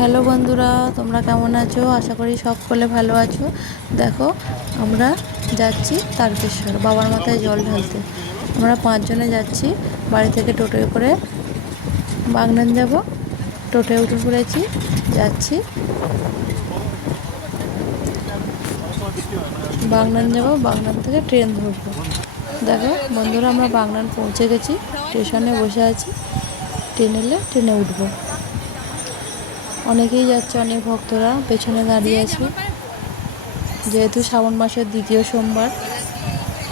Hello বন্ধুরা, তোমরা কেমন আছো? আশা করি সব সকলে ভালো আছো। দেখো, আমরা যাচ্ছি তারকেশ্বর, বাবার মাথায় জল ঢালতে। আমরা পাঁচজনে যাচ্ছি, বাড়ি থেকে টোটোয় করে বাগনান যাব। টোটোয় উঠে পড়েছি, যাচ্ছি। বাগনান যাব, বাগনান থেকে ট্রেন ধরবো। দেখো, বন্ধুরা, আমরা বাগনান পৌঁছে গেছি, স্টেশনে বসে আছি। ট্রেন এলে ট্রেনে উঠবো। অনেকেই যাচ্ছে, অনেক ভক্তরা পেছনে দাঁড়িয়ে আছে। যেহেতু শ্রাবণ মাসের দ্বিতীয় সোমবার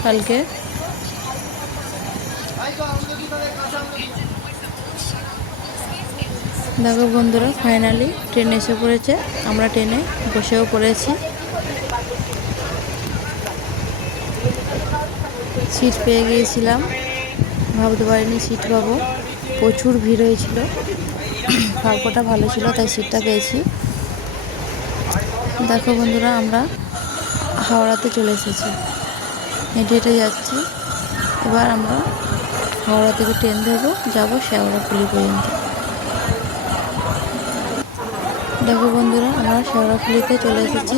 কালকে। দেখো বন্ধুরা ফাইনালি ট্রেন এসে পড়েছে। আমরা ট্রেনে বসেও পড়েছি। সিট পেয়ে গিয়েছিলাম। ভাবতে পারিনি সিট পাবো। প্রচুর ভিড় হয়েছিল। ভাগ্যটা ভালো ছিল, তাই সিটটা পেয়েছি। দেখো বন্ধুরা, আমরা হাওড়াতে চলে এসেছি। হেঁটে হেঁটে যাচ্ছি। এবার আমরা হাওড়া থেকে ট্রেন ধরবো, যাব শেওড়াফুলি পর্যন্ত। দেখো বন্ধুরা, আমরা শেওড়াফুলিতে চলে এসেছি।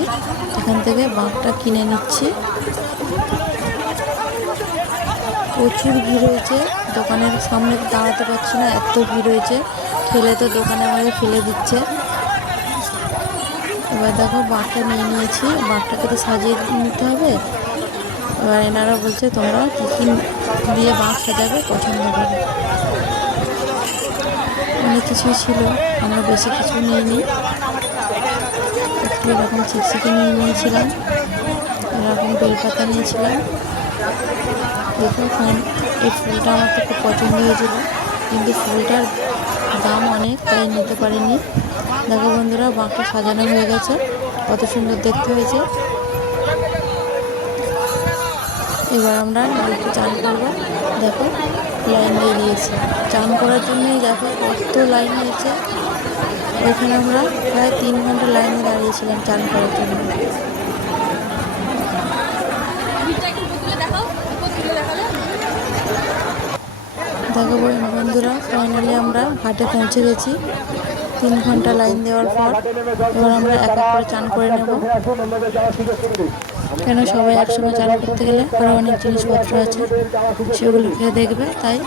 এখান থেকে বাঁকটা কিনে নিচ্ছি। প্রচুর ভিড় হয়েছে। দোকানের সামনে দাঁড়াতে পারছি না, এত ভিড় হয়েছে। ঠেলে তো দোকানে আমাদের ফেলে দিচ্ছে। এবার দেখো বাঁকটা নিয়ে নিয়েছি বাঁকটাকে তো সাজিয়ে নিতে হবে। এবার এনারা বলছে, তোমরা কী কী দিয়ে বাঁক সাজাবে, পছন্দ করো অনেক কিছুই ছিল, আমরা বেশি কিছু নিইনি। একটু এরকম চিকচিকি নিয়ে নিয়েছিলাম। এরকম বেলপাতা নিয়েছিলাম। দেখো ফোন এই ফুলটা আমার তো খুব পছন্দ হয়েছিল। কিন্তু ফুলটার দাম অনেক, তাই নিতে পারিনি। দেখো বন্ধুরা বাঁকটা সাজানো হয়ে গেছে। কত সুন্দর দেখতে হয়েছে। এবার আমরা নদীতে চান করব। দেখো, লাইন দিয়ে দিয়েছি। চান করার জন্যই দেখো, কত লাইন হয়েছে। ওইখানে আমরা প্রায় তিন ঘণ্টা লাইনে দাঁড়িয়েছিলাম চান করার জন্য। দেখো বন্ধু- বন্ধুরা ফাইনালি আমরা ঘাটে পৌঁছে গেছি। তিন ঘণ্টা লাইন দেওয়ার পর এবার আমরা এক এক করে চান করে নেব। কেন সবাই একসঙ্গে চান করতে গেলে আরও অনেক জিনিসপত্র আছে, সেগুলো খেয়ে দেখবে, তাই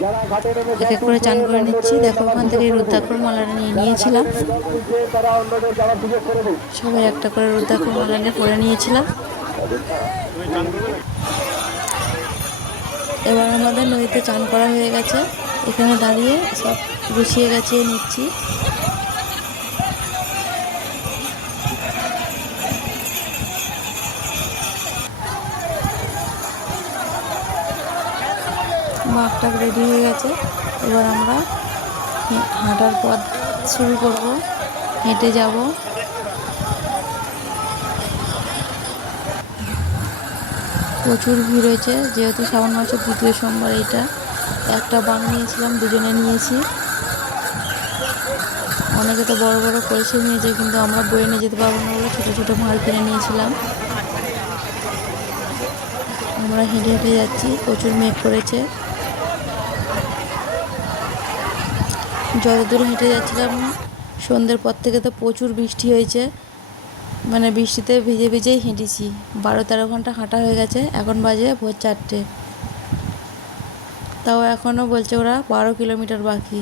এক এক করে চান করে নিচ্ছি। দেখো, ওখান থেকে রুদ্রাক্ষর মালাটা নিয়ে নিয়েছিলাম। সবাই একটা করে রুদ্রাক্ষর মালা নিয়ে পরে নিয়েছিলাম। এবার আমাদের নদীতে চান করা হয়ে গেছে। এখানে দাঁড়িয়ে সব গুছিয়ে গেছিয়ে নিচ্ছি। মাঠটা রেডি হয়ে গেছে। এবার আমরা হাঁটার পথ শুরু করব, হেঁটে যাব। প্রচুর ভিড় হয়েছে, যেহেতু শ্রাবণ মাসের দ্বিতীয় সোমবার এটা একটা বাং নিয়েছিলাম, দুজনে নিয়েছি। অনেকে তো বড় বড় কলসি নিয়েছে, কিন্তু আমরা বয়ে নিয়ে যেতে পারব না বলে ছোটো ছোটো ভাঁড় কিনে নিয়েছিলাম। আমরা হেঁটে হেঁটে যাচ্ছি, প্রচুর মেঘ করেছে। যত দূর হেঁটে যাচ্ছিলাম, সন্ধ্যের পর থেকে তো প্রচুর বৃষ্টি হয়েছে। মানে বৃষ্টিতে ভিজে ভিজেই হেঁটেছি। বারো তেরো ঘণ্টা হাঁটা হয়ে গেছে, এখন বাজে ভোর চারটে। তাও এখনও বলছে ওরা বারো কিলোমিটার বাকি।